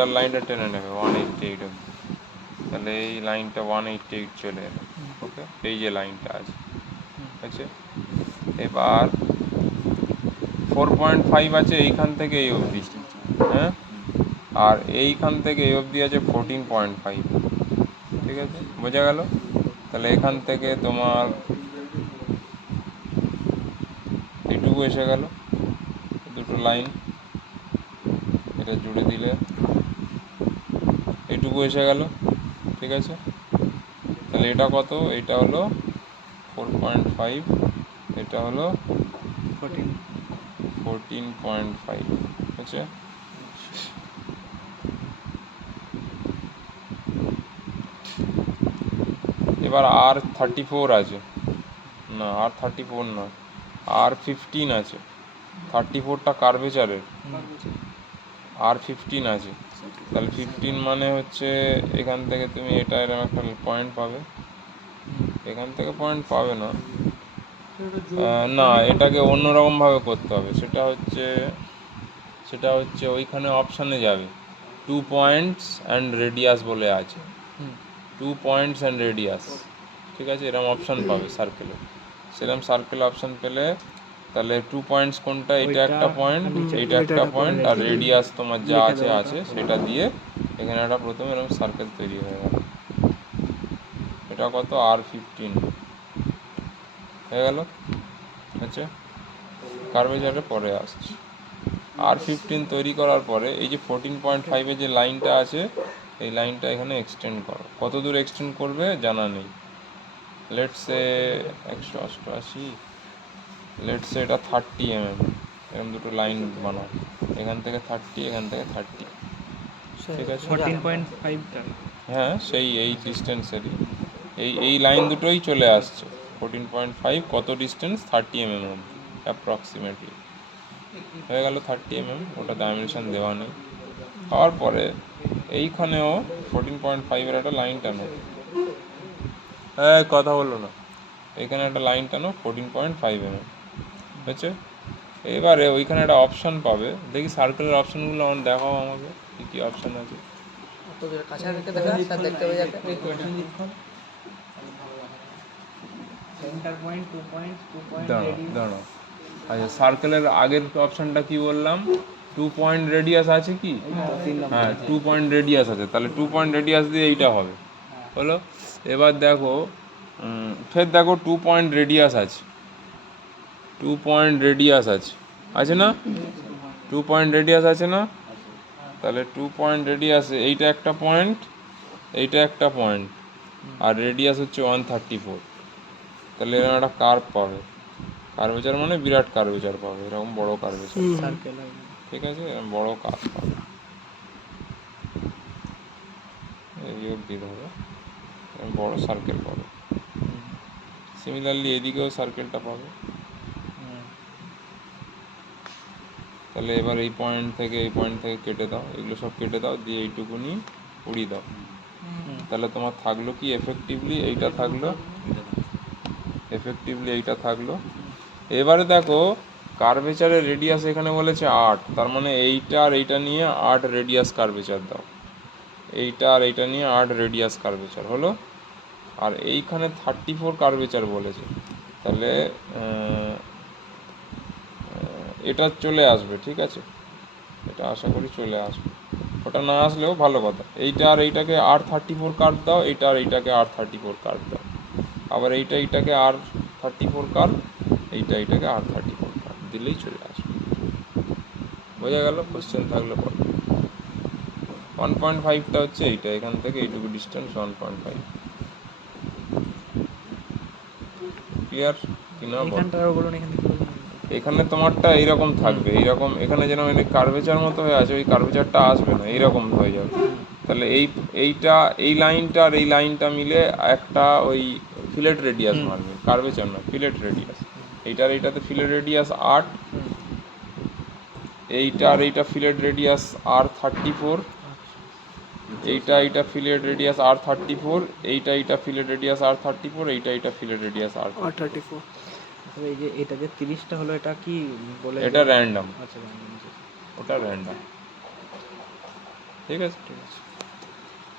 Centre লাইনটা টেনে নেবে 188 অব্দি। তাহলে এই লাইনটা 188 চলে এলো। ওকে, এই যে লাইনটা আছে, আছে। এবার 4.5 আছে এইখান থেকে এই অবধি, হ্যাঁ, আর এইখান থেকে এই অবধি আছে 14.5। ঠিক আছে, বোঝা গেল? তাহলে এখান থেকে তোমার এইটুকু এসে গেল, দুটো লাইন এটা জুড়ে দিলে এইটুকু এসে গেল। ঠিক আছে, তাহলে এটা কত? এটা হলো 4.5, এটা হলো 14.5। আছে। এবার R34 আছে, না R34 না, R15 আছে। 34টা কার্ভেচারের, R15 আছে। তাহলে 15 মানে হচ্ছে এখান থেকে তুমি এটা এরকম একটা পয়েন্ট পাবে, এখান থেকে পয়েন্ট পাবে না, না এটাকে অন্যরকমভাবে করতে হবে। সেটা হচ্ছে ওইখানে অপশানে যাবে 2 পয়েন্টস অ্যান্ড রেডিয়াস বলে আছে, 2 পয়েন্টস অ্যান্ড রেডিয়াস। ঠিক আছে, এরকম অপশান পাবে সার্কেলে। সেরকম সার্কেল অপশান পেলে তাহলে 2 পয়েন্টস কোনটা? এটা একটা পয়েন্ট, এইটা একটা পয়েন্ট, আর রেডিয়াস তোমার যা আছে সেটা দিয়ে এখানে একটা প্রথমে এরকম সার্কেল তৈরি হয়ে গেল। এটা কত? R15 হয়ে গেল। আচ্ছা, কার্ভেচারে পরে আসছে। R15 তৈরি করার পরে এই যে 14.5-এর যে লাইনটা আছে, এই লাইনটা এখানে এক্সটেন্ড করো। কত দূর এক্সটেন্ড করবে জানা নেই। লেটস সে 188, লেটস সে এটা 30 mm, এরকম দুটো লাইন বানাও, এখান থেকে 30, এখান থেকে 30। ঠিক আছে, 14.5টা, হ্যাঁ সেই এই ডিস্টেন্সেরই এই লাইন দুটোই চলে আসছে। 14.5 কত ডিস্টেন্স? 30 mm অবধি অ্যাপ্রক্সিমেটলি হয়ে গেল। 30 mm, ওটা ডাইমেনশন দেওয়া নেই। হওয়ার পরে এইখানেও 14.5-এর একটা লাইন টানো, হ্যাঁ কথা বললো না, এখানে একটা লাইন টানো 14.5 mm। হচ্ছে, এবারে ওইখানে একটা অপশান পাবে, দেখি সার্কেলের অপশানগুলো আমার দেখাও আমাকে, কী কী অপশান আছে। দাঁড়াও, আচ্ছা সার্কেলের আগের অপশানটা কি বললাম? 2 পয়েন্ট রেডিয়াস আছে কি? হ্যাঁ 2 পয়েন্ট রেডিয়াস আছে, তাহলে 2 পয়েন্ট রেডিয়াস দিয়ে এইটা হবে, হলো। এবার দেখো ফের দেখো 2 পয়েন্ট রেডিয়াস আছে, 2 পয়েন্ট রেডিয়াস আছে না? 2 পয়েন্ট রেডিয়াস আছে না? তাহলে 2 পয়েন্ট রেডিয়াসে এইটা একটা পয়েন্ট, এইটা একটা পয়েন্ট, আর রেডিয়াস হচ্ছে 134। তাহলে এরকম একটা কার্ভ পাবে, কার্ভেচার মানে বিরাট কার্ভেচার পাবে, এরকম বড় কার্ভেচার। ঠিক আছে, এরকম বড় কার্ভ পাবে, এই অবধি ধরো এরকম বড় সার্কেল পাবে। সিমিলারলি এদিকেও সার্কেলটা পাবে। তাহলে এবার এই পয়েন্ট থেকে কেটে দাও, এগুলো সব কেটে দাও, দিয়ে এইটুকুনি উড়িয়ে দাও। তাহলে তোমার থাকলো কি? এফেক্টিভলি এইটা থাকলো। এবারে দেখো কার্ভেচারের রেডিয়াস এখানে বলেছে 8, তার মানে এইটা আর এইটা নিয়ে 8 রেডিয়াস কার্ভেচার দাও, এইটা আর এইটা নিয়ে 8 রেডিয়াস কার্ভেচার হলো। আর এইখানে 34 কার্ভেচার বলেছে, তাহলে এটা চলে আসবে। ঠিক আছে, এটা আশা করি চলে আসবে, ওটা না আসলেও ভালো কথা। এইটা আর এইটাকে R34 কার্ভ দাও, এইটা আর এইটাকে R34 কার্ভ দাও, আবার এইটাকে R34 কার্ভ, এইটাকে R34 কার্ভ দিলেই চলে আসবে। বোঝা গেল? কোশ্চেন থাকলে পরে 1.5টা হচ্ছে এইটা, এখান থেকে এইটুকু ডিস্টেন্স 1.5। ক্লিয়ার কি না? এখানে তোমারটা এইরকম থাকবে, এইরকম এখানে যেন কার্ভেচার মতো হয়ে আছে, ওই কার্ভেচারটা আসবে না, এইরকম হয়ে যাবে। তাহলে এইটা এই লাইনটা আর এই লাইনটা মিলে একটা ওই ফিলেট রেডিয়াস মারবে, কার্ভেচার না, ফিলেট রেডিয়াস। এইটাতে ফিলেট রেডিয়াস 8, এইটা ফিলেট রেডিয়াস R34, এইটা ফিলেট রেডিয়াস R34, এইটা ফিলেট রেডিয়াস R34, এইটা ফিলেট রেডিয়াস R34। এই যে এটা যে 30টা হলো, এটা কি বলে? এটা র্যান্ডম, ওটা র্যান্ডম। ঠিক আছে। ঠিক আছে।